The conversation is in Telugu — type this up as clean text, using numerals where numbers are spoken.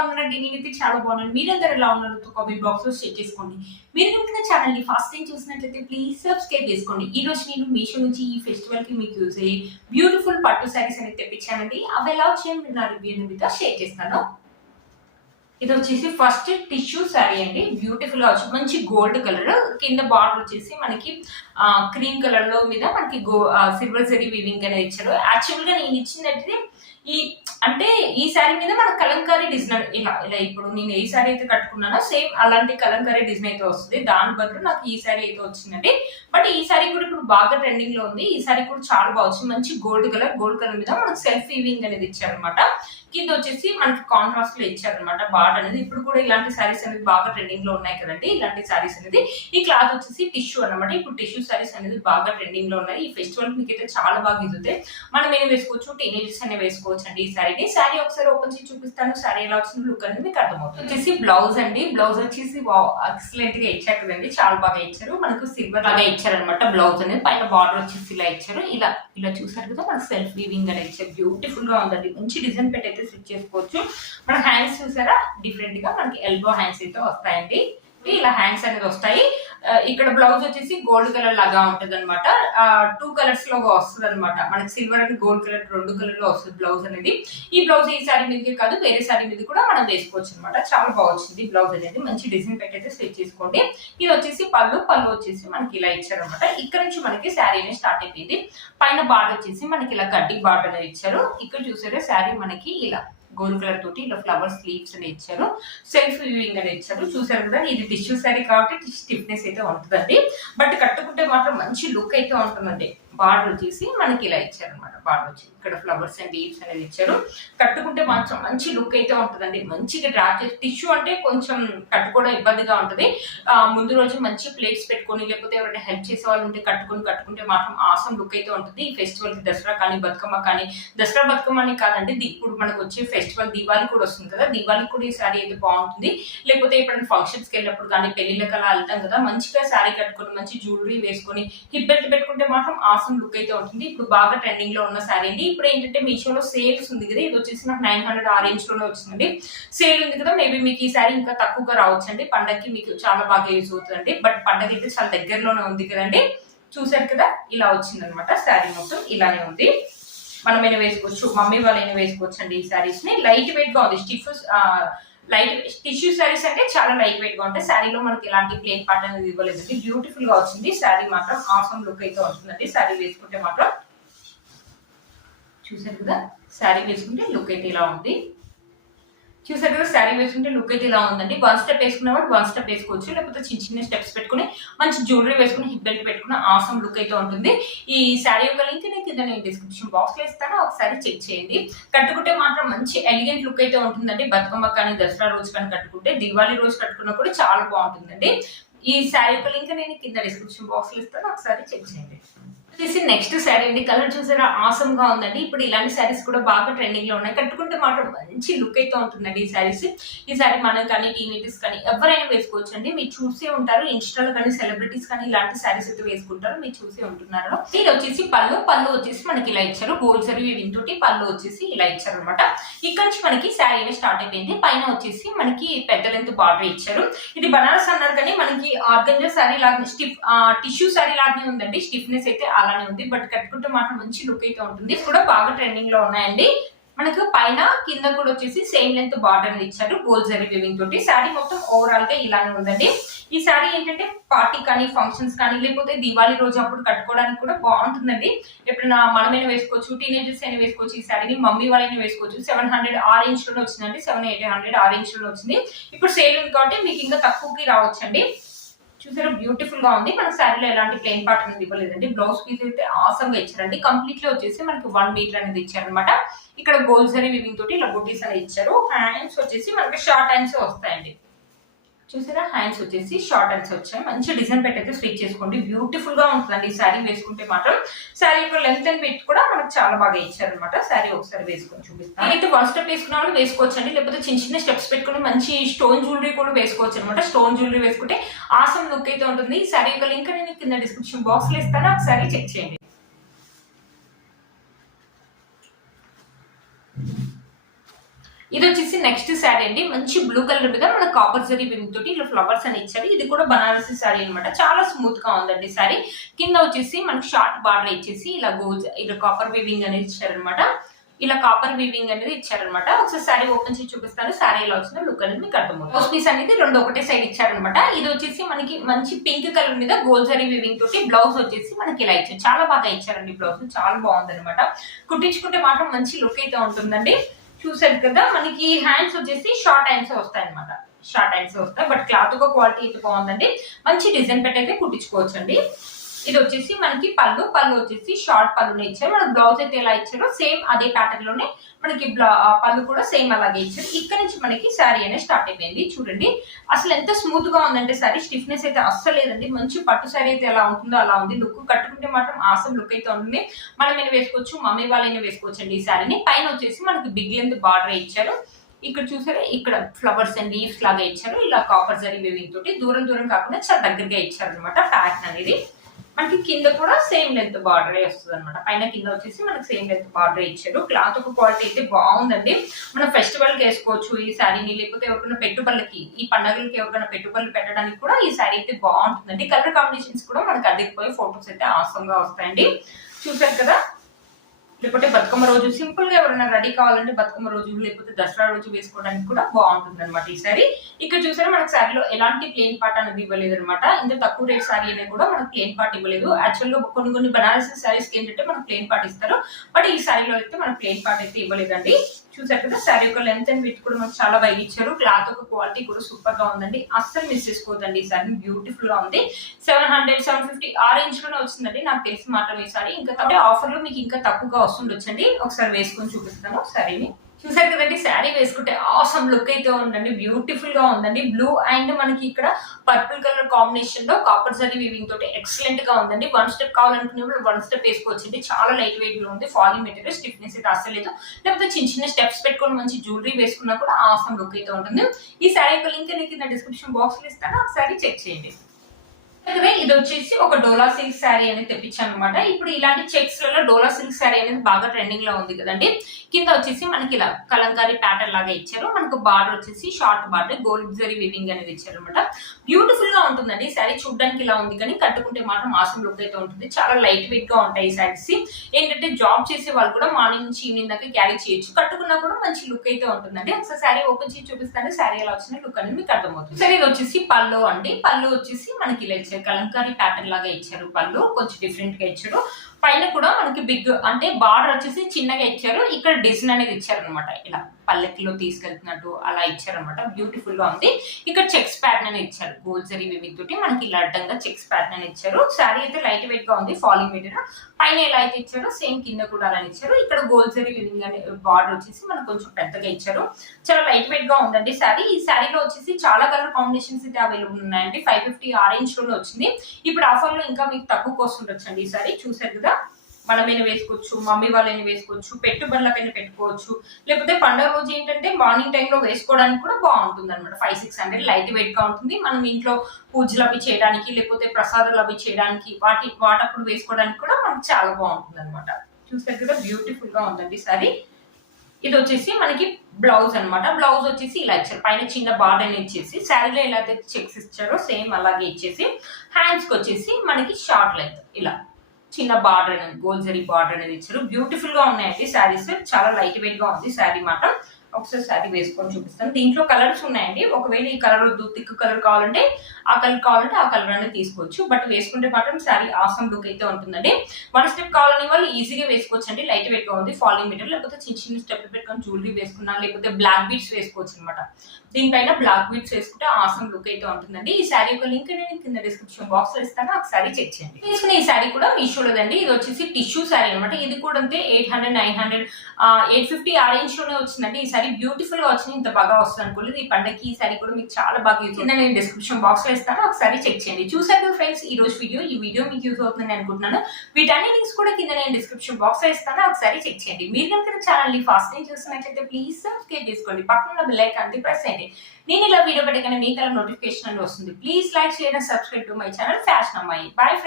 బాగున్నారండి. నేనైతే చాలా బాగున్నాను. మీరందరూ ఎలా ఉన్నారు? కామెంట్ బాక్స్ లో షేర్ చేసుకోండి. మీరు కనుక ఛానల్ ని ఫస్ట్ టైం చూసినట్లయితే ప్లీజ్ సబ్స్క్రైబ్ చేసుకోండి. ఈ రోజు నేను మీషో నుంచి ఈ ఫెస్టివల్ కి మీకు యూజ్ అయ్యే బ్యూటిఫుల్ పట్టు సారీస్ అనేది తెప్పించానండి. అవి ఎలా వచ్చాయని మీరు నా రివ్యూ మీతో షేర్ చేస్తాను. ఇది వచ్చేసి ఫస్ట్ టిష్యూ శారీ అండి. బ్యూటిఫుల్ గా వచ్చి మంచి గోల్డ్ కలర్, కింద బార్డర్ వచ్చేసి మనకి క్రీమ్ కలర్ లో మీద మనకి సిల్వర్ జరీ వీవింగ్ అనేది ఇచ్చారు. యాక్చువల్ గా నేను ఇచ్చిందంటే ఈ అంటే ఈ శారీ మీద మన కలంకారీ డిజైన్ ఇలా ఇలా ఇప్పుడు నేను ఏ శారీ అయితే కట్టుకున్నానో సేమ్ అలాంటి కలంకారీ డిజైన్ అయితే వస్తుంది. దాని బదులు నాకు ఈ శారీ అయితే వచ్చిందండి. బట్ ఈ శారీ కూడా ఇప్పుడు బాగా ట్రెండింగ్ లో ఉంది. ఈ శారీ కూడా చాలా బాగా వచ్చింది. మంచి గోల్డ్ కలర్ మీద మనకు సెల్ఫ్ వీవింగ్ అనేది ఇచ్చారనమాట. కింద వచ్చేసి మనకి కాంట్రాస్ట్ లో ఇచ్చారనమాట బార్డర్ అనేది. ఇప్పుడు కూడా ఇలాంటి శారీస్ అనేది బాగా ట్రెండింగ్ లో ఉన్నాయి కదండి. ఇలాంటి శారీస్ అనేది ఈ క్లాత్ వచ్చేసి టిష్యూ అనమాట. ఇప్పుడు టిష్యూ శారీస్ అనేది బాగా ట్రెండింగ్ లో ఉన్నాయి. ఈ ఫెస్టివల్ మీకు అయితే చాలా బాగా యూజ్ అవుతాయి. మనం ఏం వేసుకోవచ్చు, టీనేజర్స్ అనే వేసుకోవచ్చు అండి. ఈ శారీని శారీ ఒకసారి ఓపెన్ చేసి చూపిస్తాను. శారీ ఎలా వచ్చింది లుక్ అనేది మీకు అర్థమవుతుంది. వచ్చేసి బ్లౌజ్ అండి. బ్లౌజ్ వచ్చేసి ఎక్సలెంట్ గా ఇచ్చారు కదండి, చాలా బాగా ఇచ్చారు. మనకు సిల్వర్ లాగా ఇచ్చారనమాట. బ్లౌజ్ అనేది పైన బార్డర్ వచ్చేసి ఇలా ఇచ్చారు. ఇలా ఇలా చూసారు కదా, మనకు సెల్ఫ్ వీవింగ్ అనేది ఇచ్చారు. బ్యూటిఫుల్ గా ఉందండి. మంచి డిజైన్ పెట్టి అయితే స్టిచ్ చేసుకోవచ్చు. మన హ్యాండ్స్ చూసారా, డిఫరెంట్ గా మనకి ఎల్బో హ్యాండ్స్ అయితే వస్తాయండి. ఇలా హ్యాండ్స్ అనేది వస్తాయి. ఇక్కడ బ్లౌజ్ వచ్చేసి గోల్డ్ కలర్ లాగా ఉంటది అనమాట. 2 కలర్స్ లో వస్తుంది అనమాట. మనకి silver and gold colour 2 colour లో వస్తుంది బ్లౌజ్ అనేది. ఈ బ్లౌజ్ ఈ శారీ మీదకి కాదు, వేరే శారీ మీద కూడా మనం వేసుకోవచ్చు అనమాట. చాలా బాగా వచ్చింది బ్లౌజ్ అనేది. మంచి డిజైన్ పెట్టయితే స్టిచ్ చేసుకోండి. ఇది వచ్చేసి పళ్ళు వచ్చేసి మనకి ఇలా ఇచ్చారు అనమాట. ఇక్కడ నుంచి మనకి శారీ అనేది స్టార్ట్ అయిపోయింది. పైన బార్డర్ వచ్చేసి మనకి ఇలా కడ్డీ బార్డర్ అనేది ఇచ్చారు. ఇక్కడ చూసారా శారీ మనకి ఇలా గోల్డ్ కలర్ తోటి ఇలా ఫ్లవర్ స్లీవ్స్ అని ఇచ్చారు. సెల్ఫ్ వీవింగ్ అని ఇచ్చారు. చూసారు కదా, ఇది టిష్యూ శారీ కాబట్టి స్టిఫ్నెస్ అయితే ఉంటుందండి. బట్ కట్టుకుంటే మాత్రం మంచి లుక్ అయితే ఉంటుందండి. బార్డర్ వచ్చేసి మనకి ఇలా ఇచ్చారు అనమాట. బార్డర్ వచ్చి ఇక్కడ ఫ్లవర్స్ అండ్ లీవ్స్ అనేది ఇచ్చారు. కట్టుకుంటే మాత్రం మంచి లుక్ అయితే ఉంటుందండి. మంచిగా డ్రాప్ చేసి, టిష్యూ అంటే కొంచెం కట్టుకోవడం ఇబ్బందిగా ఉంటుంది. ముందు రోజు మంచి ప్లేట్స్ పెట్టుకొని లేకపోతే ఎవరైనా హెల్ప్ చేసే వాళ్ళు ఉంటే కట్టుకుంటే మాత్రం ఆసమ్ లుక్ అయితే ఉంటుంది. ఈ ఫెస్టివల్ కి దసరా కానీ బతుకమ్మ కానీ, దసరా బతుకమ్మ అని కాదండి, ఇప్పుడు మనకు వచ్చే ఫెస్టివల్ దివాళీ కూడా వస్తుంది కదా, దివాళీకి కూడా ఈ శారీ అయితే బాగుంటుంది. లేకపోతే ఎప్పుడైనా ఫంక్షన్స్ కి వెళ్ళినప్పుడు కానీ పెళ్లిళ్ళకి అలా వెళ్తాం కదా, మంచిగా శారీ కట్టుకొని మంచి జ్యువెలరీ వేసుకొని హిప్ బెల్ట్ పెట్టుకుంటే మాత్రం ఆసమ్ లుక్ అయితే ఉంటుంది. ఇప్పుడు బాగా ట్రెండింగ్ లో ఉన్న శారీ అండి. ఇప్పుడు ఏంటంటే మీషోలో సేల్స్ ఉంది కదా, ఇది వచ్చేసి నాకు 900 ఆ రేంజ్ లోనే వచ్చిందండి. సేల్ ఉంది కదా, మేబీ మీకు ఈ శారీ ఇంకా తక్కువగా రావచ్చండి. పండగకి మీకు చాలా బాగా యూజ్ అవుతుందండి. బట్ పండగ అయితే చాలా దగ్గరలోనే ఉంది కదండి. చూసారు కదా, ఇలా వచ్చింది అనమాట. శారీ మొత్తం ఇలానే ఉంది. మనమైనా వేసుకోవచ్చు, మమ్మీ వాళ్ళైనా వేసుకోవచ్చు అండి. ఈ శారీస్ ని లైట్ వెయిట్ గా ఉంది. లైట్ టిష్యూ శారీస్ అంటే చాలా లైట్ వెయిట్ గా ఉంటాయి. శారీలో మనకి ఎలాంటి ప్లేన్ పార్ట్ అనేది ఇవ్వలేదండి. బ్యూటిఫుల్ గా వచ్చింది. శారీ మాత్రం ఆసమ్ లుక్ అయితే వస్తుందండి. శారీ వేసుకుంటే మాత్రం చూసారు కదా, శారీ వేసుకుంటే లుక్ అయితే ఇలా ఉంది. చూసారు కదా, శారీ వేసుకుంటే లుక్ అయితే ఇలా ఉందండి. 1 స్టెప్ వేసుకున్న వాళ్ళు 1 స్టెప్ వేసుకోవచ్చు, లేకపోతే చిన్న చిన్న స్టెప్స్ పెట్టుకుని మంచి జ్యువెలరీ వేసుకుని హిప్ బెల్ట్ పెట్టుకున్న ఆసమ్ లుక్ అయితే ఉంటుంది. ఈ శారీ యొక్క లింక్ నేను డిస్క్రిప్షన్ బాక్స్ లో ఇస్తాను, ఒకసారి చెక్ చేయండి. కట్టుకుంటే మాత్రం మంచి ఎలిగెంట్ లుక్ అయితే ఉంటుందండి. బతుకమ్మ కానీ దసరా రోజు కానీ కట్టుకుంటే, దివాళీ రోజు కట్టుకున్నా కూడా చాలా బాగుంటుందండి. ఈ శారీ యొక్క లింక్ నేను కింద డిస్క్రిప్షన్ బాక్స్ లో ఇస్తాను, ఒకసారి చెక్ చేయండి. నెక్స్ట్ శారీ అండి. కలర్ చూసారా, ఆసమ్ గా ఉందండి. ఇప్పుడు ఇలాంటి శారీస్ కూడా బాగా ట్రెండింగ్ లో ఉన్నాయి. కట్టుకుంటే మాత్రం మంచి లుక్ అయితే ఉంటుందండి ఈ శారీస్. ఈ శారీ మనం కానీ టీనేజర్స్ కానీ ఎవరైనా వేసుకోవచ్చు అండి. మీరు చూసే ఉంటారు, ఇన్స్టాలో కానీ సెలబ్రిటీస్ కానీ ఇలాంటి శారీస్ అయితే వేసుకుంటారు, మీరు చూసే ఉంటున్నారు. ఇది వచ్చేసి పళ్ళు వచ్చేసి మనకి ఇలా ఇచ్చారు. గోల్డ్ జరీ వీవింగ్ తోటి పళ్ళు వచ్చేసి ఇలా ఇచ్చారు అనమాట. ఇక్కడ నుంచి మనకి శారీ అనేది స్టార్ట్ అయిపోయింది. పైన వచ్చేసి మనకి పెద్ద లెంత్ బార్డర్ ఇచ్చారు. ఇది బనారస్ అన్నారు కానీ మనకి ఆర్గంజా శారీ లాగా టిష్యూ శారీ లాగానే ఉందండి. స్టిఫ్నెస్ అయితే అలానే ఉంది. బట్ కట్టుకుంటే మాత్రం మంచి లుక్ అయితే ఉంటుంది. కూడా బాగా ట్రెండింగ్ లో ఉన్నాయండి. మనకు పైన కింద కూడా వచ్చేసి సేమ్ లెంత్ బార్డర్ ఇచ్చారు గోల్డ్ జరీ వీవింగ్ తోటి. శారీ మొత్తం ఓవరాల్ గా ఇలానే ఉందండి. ఈ శారీ ఏంటంటే పార్టీ కానీ ఫంక్షన్స్ కానీ లేకపోతే దివాళీ రోజు అప్పుడు కట్టుకోవడానికి కూడా బాగుంటుందండి. ఎప్పుడైనా మనమైనా వేసుకోవచ్చు, టీనేజర్స్ అయినా వేసుకోవచ్చు. ఈ శారీని మమ్మీ వాళ్ళైనా వేసుకోవచ్చు. 700 ఆ రేంజ్ లోనే వచ్చిందండి. 700-800 ఆ రేంజ్ లోనే వచ్చింది. ఇప్పుడు సేల్ ఉంది కాబట్టి మీకు ఇంకా తక్కువకి రావచ్చండి. చూసారా, బ్యూటిఫుల్ గా ఉంది. మన శారీలో ఎలాంటి ప్లెయిన్ పార్ట్ అనేది ఇవ్వలేదండి. బ్లౌజ్ పీస్ అయితే ఆసమ్ గా ఇచ్చారండి. కంప్లీట్ లో వచ్చేసి మనకి 1 మీటర్ అనేది ఇచ్చారనమాట. ఇక్కడ గోల్డ్ జరీ వీవింగ్ తోటి ఇలా బుటీస్ అనేది ఇచ్చారు. హ్యాండ్స్ వచ్చేసి మనకి షార్ట్ హ్యాండ్స్ వస్తాయండి. చూసారా, హ్యాండ్స్ వచ్చేసి షార్ట్ హ్యాండ్స్ వచ్చాయి. మంచి డిజైన్ పెట్టయితే స్టిచ్ చేసుకోండి. బ్యూటిఫుల్ గా ఉంటుందండి ఈ శారీ వేసుకుంటే మాత్రం. శారీ యొక్క లెంత్ అండ్ విడ్త్ కూడా మనకు చాలా బాగా ఇచ్చారు అనమాట. శారీ ఒకసారి వేసుకొని చూపిస్తాను. అయితే 1 స్టెప్ వేసుకున్న వాళ్ళు వేసుకోవచ్చు అండి, లేకపోతే చిన్న చిన్న స్టెప్స్ పెట్టుకుని మంచి స్టోన్ జ్యువెలరీ కూడా వేసుకోవచ్చు అనమాట. స్టోన్ జ్యువెలరీ వేసుకుంటే ఆసమ్ లుక్ అయితే ఉంటుంది. ఈ శారీ యొక్క లింక్ నేను కింద డిస్క్రిప్షన్ బాక్స్ లో ఇస్తాను, ఒకసారి చెక్ చేయండి. ఇది వచ్చేసి నెక్స్ట్ శారీ అండి. మంచి బ్లూ కలర్ మీద మన కాపర్ జరీ వీవింగ్ తోటి ఇలా ఫ్లవర్స్ అని ఇచ్చారు. ఇది కూడా బనారసి శారీ అనమాట. చాలా స్మూత్ గా ఉందండి శారీ. కింద వచ్చేసి మనకి షార్ట్ బార్డర్ ఇచ్చేసి ఇలా కాపర్ వీవింగ్ అనేది ఇచ్చారనమాట. ఇలా కాపర్ వీవింగ్ అనేది ఇచ్చారనమాట. ఒకసారి శారీ ఓపెన్ చేసి చూపిస్తాను. శారీ ఎలా వచ్చిందో లుక్ అనేది మీకు అర్థమవుతుంది. బ్లౌజ్ పీస్ అనేది రెండు ఒకటే సైడ్ ఇచ్చారనమాట. ఇది వచ్చేసి మనకి మంచి పింక్ కలర్ మీద గోల్డ్ జరీ వీవింగ్ తోటి బ్లౌజ్ వచ్చేసి మనకి ఇలా ఇచ్చారు. చాలా బాగా ఇచ్చారండి బ్లౌజ్. చాలా బాగుంది అనమాట. కుట్టించుకుంటే మాత్రం మంచి లుక్ అయితే ఉంటుందండి. చూసారు కదా, మనకి హ్యాండ్స్ వచ్చేసి షార్ట్ హ్యాండ్స్ వస్తాయి అనమాట. షార్ట్ హ్యాండ్స్ వస్తాయి, బట్ క్లాత్ ఒక క్వాలిటీ అయితే బాగుందండి. మంచి డిజైన్ పెట్టి అయితే కుట్టించుకోవచ్చు అండి. ఇది వచ్చేసి మనకి పళ్ళు వచ్చేసి షార్ట్ పళ్ళునే ఇచ్చారు. మనకి బ్లౌజ్ అయితే ఎలా ఇచ్చారో సేమ్ అదే ప్యాటర్న్ లోనే మనకి పళ్ళు కూడా సేమ్ అలాగే ఇచ్చారు. ఇక్కడ నుంచి మనకి శారీ అనేది స్టార్ట్ అయిపోయింది. చూడండి అసలు ఎంత స్మూత్ గా ఉందంటే శారీ. స్టిఫ్నెస్ అయితే అస్సలు లేదండి. మంచి పట్టు శారీ అయితే ఎలా ఉంటుందో అలా ఉంది. లుక్ కట్టుకుంటే మాత్రం ఆసమ్ లుక్ అయితే ఉంటుంది. మనం వేసుకోవచ్చు, మమ్మీ వాళ్ళైనా వేసుకోవచ్చు అండి ఈ శారీని. పైన వచ్చేసి మనకి బిగ్ లెంత్ బార్డర్ ఇచ్చారు. ఇక్కడ చూసారా, ఇక్కడ ఫ్లవర్స్ అండ్ లీవ్స్ లాగా ఇచ్చారు. ఇలా కాపర్ జరీ వీవింగ్ తోటి దూరం కాకుండా చాలా దగ్గరగా ఇచ్చారు అనమాట. ప్యాటర్న్ అనేది మనకి కింద కూడా సేమ్ లెంత్ బార్డర్ వస్తుంది అనమాట. పైన కింద వచ్చేసి మనకి సేమ్ లెంత్ బార్డర్ ఇచ్చారు. క్లాత్ ఒక క్వాలిటీ అయితే బాగుందండి. మనం ఫెస్టివల్ కి వేసుకోవచ్చు ఈ శారీని, లేకపోతే ఎవరికైనా పెట్టుబడులకి, ఈ పండుగలకి ఎవరికైనా పెట్టుబడులు పెట్టడానికి కూడా ఈ శారీ అయితే బాగుంటుందండి. కలర్ కాంబినేషన్స్ కూడా మనకి అద్దెకిపోయి ఫొటోస్ అయితే ఆసంగా వస్తాయండి. చూసారు కదా, లేకపోతే బతుకమ్మ రోజు సింపుల్ గా ఎవరైనా రెడీ కావాలంటే బతుకమ్మ రోజు లేకపోతే దసరా రోజు వేసుకోవడానికి కూడా బాగుంటుంది అనమాట ఈ శారీ. ఇక్కడ చూసారా, మనకి శారీలో ఎలాంటి ప్లెయిన్ పార్ట్ అనేది ఇవ్వలేదు అనమాట. ఇంత తక్కువ రేట్ శారీ అనేది కూడా మనకు ప్లెయిన్ పార్ట్ ఇవ్వలేదు. యాక్చువల్ గా కొన్ని బనారసి శారీస్ కి ఏంటంటే మనకు ప్లెయిన్ పార్ట్ ఇస్తారు, బట్ ఈ శారీలో అయితే మనకు ప్లెయిన్ పార్ట్ అయితే ఇవ్వలేదండి. చూసారు కదా, శారీ యొక్క లెంత్ అండ్ విడ్త్ కూడా మనకు చాలా బాగా ఇచ్చారు. క్లాత్ యొక్క క్వాలిటీ కూడా సూపర్ గా ఉందండి. అస్సలు మిస్ చేసుకోవద్దండి ఈ శారీ. బ్యూటిఫుల్ గా ఉంది. 700-750 ఆ రేంజ్ లోనే వచ్చిందండి నాకు తెలిసి మాత్రం ఈ శారీ. ఇంకా ఆఫర్ లో మీకు ఇంకా తక్కువగా వస్తుండొచ్చండి. ఒకసారి వేసుకొని చూపిస్తాను శారీని. చూసారు కదండి, శారీ వేసుకుంటే ఆసమ్ లుక్ అయితే ఉందండి. బ్యూటిఫుల్ గా ఉందండి. బ్లూ అండ్ మనకి ఇక్కడ పర్పుల్ కలర్ కాంబినేషన్ లో కాపర్ జరీ వీవింగ్ తోటి ఎక్సలెంట్ గా ఉందండి. వన్ స్టెప్ కావాలనుకున్నప్పుడు వన్ స్టెప్ వేసుకోవచ్చండి. చాలా లైట్ వెయిట్ లో ఉంది. ఫాలింగ్ మెటీరియల్, స్టిఫ్నెస్ అయితే అస్సలు లేదు. లేకపోతే చిన్న స్టెప్స్ పెట్టుకొని మంచి జ్యువెలరీ వేసుకున్నా కూడా ఆసమ్ లుక్ అయితే ఉంటుంది. ఈ శారీ యొక్క లింక్ అనేది కింద డిస్క్రిప్షన్ బాక్స్ లో ఇస్తాను, ఒకసారి చెక్ చేయండి. ఇది వచ్చేసి ఒక డోలా సిల్క్ శారీ అనేది తెప్పించాను అనమాట. ఇప్పుడు ఇలాంటి చెక్స్ లలో డోలా సిల్క్ శారీ అనేది బాగా ట్రెండింగ్ లో ఉంది కదండి. కింద వచ్చేసి మనకి ఇలా కలంకారీ ప్యాటర్న్ లాగా ఇచ్చారు. మనకు బార్డర్ వచ్చేసి short border gold zari weaving అనేది ఇచ్చారు అనమాట. బ్యూటిఫుల్ గా ఉంటుందండి శారీ. చూడడానికి ఇలా ఉంది కానీ కట్టుకుంటే మాత్రం ఆసమ్ లుక్ అయితే ఉంటుంది. చాలా లైట్ వెయిట్ గా ఉంటాయి ఈ శారీస్. ఏంటంటే జాబ్ చేసే వాళ్ళు కూడా మార్నింగ్ నుంచి ఈవినింగ్ దాకా క్యారీ చేయొచ్చు. కట్టుకున్నా కూడా మంచి లుక్ అయితే ఉంటుందండి. ఒకసారి శారీ ఓపెన్ చేసి చూపిస్తాను. శారీ ఎలా వచ్చిన లుక్ అనేది మీకు అర్థమవుతుంది. సరే, ఇది వచ్చేసి పళ్ళు అండి. పళ్ళు వచ్చేసి మనకి ఇలా ఇచ్చారు. కలంకారీ ప్యాటర్న్ లాగా ఇచ్చారు. పళ్ళు కొంచెం డిఫరెంట్ గా ఇచ్చారు. పైన కూడా మనకి బిగ్ అంటే బార్డర్ వచ్చేసి చిన్నగా ఇచ్చారు. ఇక్కడ డిజైన్ అనేది ఇచ్చారు అనమాట. ఇలా పల్లెకిలో తీసుకెళ్తున్నట్టు అలా ఇచ్చారనమాట. బ్యూటిఫుల్ గా ఉంది. ఇక్కడ చెక్స్ ప్యాటర్న్ అనేది ఇచ్చారు. గోల్డ్ జరీ వీవింగ్ తోటి మనకి ఇలా అడ్డంగా చెక్స్ ప్యాటర్న్ అనేది ఇచ్చారు. శారీ అయితే లైట్ వెయిట్ గా ఉంది. ఫాలింగ్ మెటీరియల్ పైన ఎలా అయితే ఇచ్చారో సేమ్ కింద కూడా అలా ఇచ్చారు. ఇక్కడ గోల్డ్ జరీ వీవింగ్ అనే బార్డర్ వచ్చేసి మనకు కొంచెం పెద్దగా ఇచ్చారు. చాలా లైట్ వెయిట్ గా ఉందండి శారీ. ఈ శారీలో వచ్చేసి చాలా కలర్ కాంబినేషన్స్ అయితే అవైలబుల్ ఉన్నాయండి. 550 ఆరెంజ్ లోనే వచ్చింది. ఇప్పుడు ఆఫర్ లో ఇంకా మీకు తక్కువ కాస్ట్ ఉండొచ్చండి ఈ శారీ. చూసారు కదా, మనమైనా వేసుకోవచ్చు, మమ్మీ వాళ్ళైనా వేసుకోవచ్చు, పెట్టుబడులకైనా పెట్టుకోవచ్చు. లేకపోతే పండుగ రోజు ఏంటంటే మార్నింగ్ టైంలో వేసుకోవడానికి కూడా బాగుంటుంది అనమాట. 500-600 లైట్ వెయిట్ గా ఉంటుంది. మనం ఇంట్లో పూజలు అవి చేయడానికి, లేకపోతే ప్రసాదాలు అవి చేయడానికి, వాటప్పుడు వేసుకోవడానికి కూడా మనకు చాలా బాగుంటుంది అనమాట. చూసారు కదా, బ్యూటిఫుల్ గా ఉందండి సారీ. ఇది వచ్చేసి మనకి బ్లౌజ్ అనమాట. బ్లౌజ్ వచ్చేసి ఇలా ఇచ్చారు. పైన చిన్న బార్డర్ ఇచ్చేసి శారీలో ఎలా అయితే చెక్స్ ఇచ్చారో సేమ్ అలాగే ఇచ్చేసి హ్యాండ్స్ కి వచ్చేసి మనకి షార్ట్ లెంత్ ఇలా చిన్న బార్డర్ అనేది గోల్డ్ జరీ బార్డర్ అనేది ఇచ్చారు. బ్యూటిఫుల్ గా ఉన్నాయండి శారీస్. చాలా లైట్ వెయిట్ గా ఉంది శారీ మాట. ఒకసారి శారీ వేసుకొని చూపిస్తాను. దీంట్లో కలర్స్ ఉన్నాయండి. ఒకవేళ ఈ కలర్ వద్దు, థిక్ కలర్ కావాలంటే ఆ కలర్ అనేది తీసుకోవచ్చు. బట్ వేసుకుంటే మాత్రం శారీ ఆసమ్ లుక్ అయితే ఉంటుందండి. వన్ స్టెప్ కావాలని వాళ్ళు ఈజీగా వేసుకోవచ్చు అండి. లైట్ వెయిట్ గా ఉంది. ఫాలింగ్ మెటీరియల్, లేకపోతే చిన్న స్టెప్ పెట్టుకొని జ్యువెలరీ వేసుకున్నా, లేకపోతే బ్లాక్ బీడ్స్ వేసుకోవచ్చు అనమాట. దీనిపైన బ్లాక్ బీడ్స్ వేసుకుంటే ఆసమ్ లుక్ అయితే ఉంటుందండి. ఈ శారీ యొక్క లింక్ నేను కింద డిస్క్రిప్షన్ బాక్స్ లో ఇస్తాను, ఒకసారి చెక్ చేయండి. తీసుకున్న ఈ శారీ కూడా మీషోలోదండి. ఇది వచ్చేసి టిష్యూ శారీ అనమాట. ఇది కూడా అంతే 800-900 850 ఆ రేంజ్ లోనే వచ్చిందండి. ఈ శారీ బ్యూటిఫుల్ గా వచ్చింది. ఇంత బాగా వస్తుంది అనుకోలేదు. ఈ పండగకి ఈ శారీ కూడా మీకు చాలా బాగా యూజ్ అవుతుంది. నేను డిస్క్రిప్షన్ బాక్స్ లో ఇస్తాను, ఒకసారి చెక్ చేయండి. చూసారు కదా ఫ్రెండ్స్, ఈ రోజు ఈ వీడియో మీకు యూజ్ అవుతుందని అనుకుంటున్నాను. వీటన్ని లింక్స్ కూడా కింద నేను డిస్క్రిప్షన్ బాక్స్ లో ఇస్తాను, ఒకసారి చెక్ చేయండి. మీరు కనుక ఛానల్ ని ఫస్ట్ టైం చూస్తున్నట్లయితే ప్లీజ్ సబ్స్క్రైబ్ చేసుకోండి. పక్కన బెల్ ఐకాన్ ని ప్రెస్ చేయండి. నేను ఇలా వీడియో పెట్టగానే మీకు అలా నోటిఫికేషన్ అని వస్తుంది. Please like, share and subscribe to my channel fashion అమ్మాయి. Bye friends.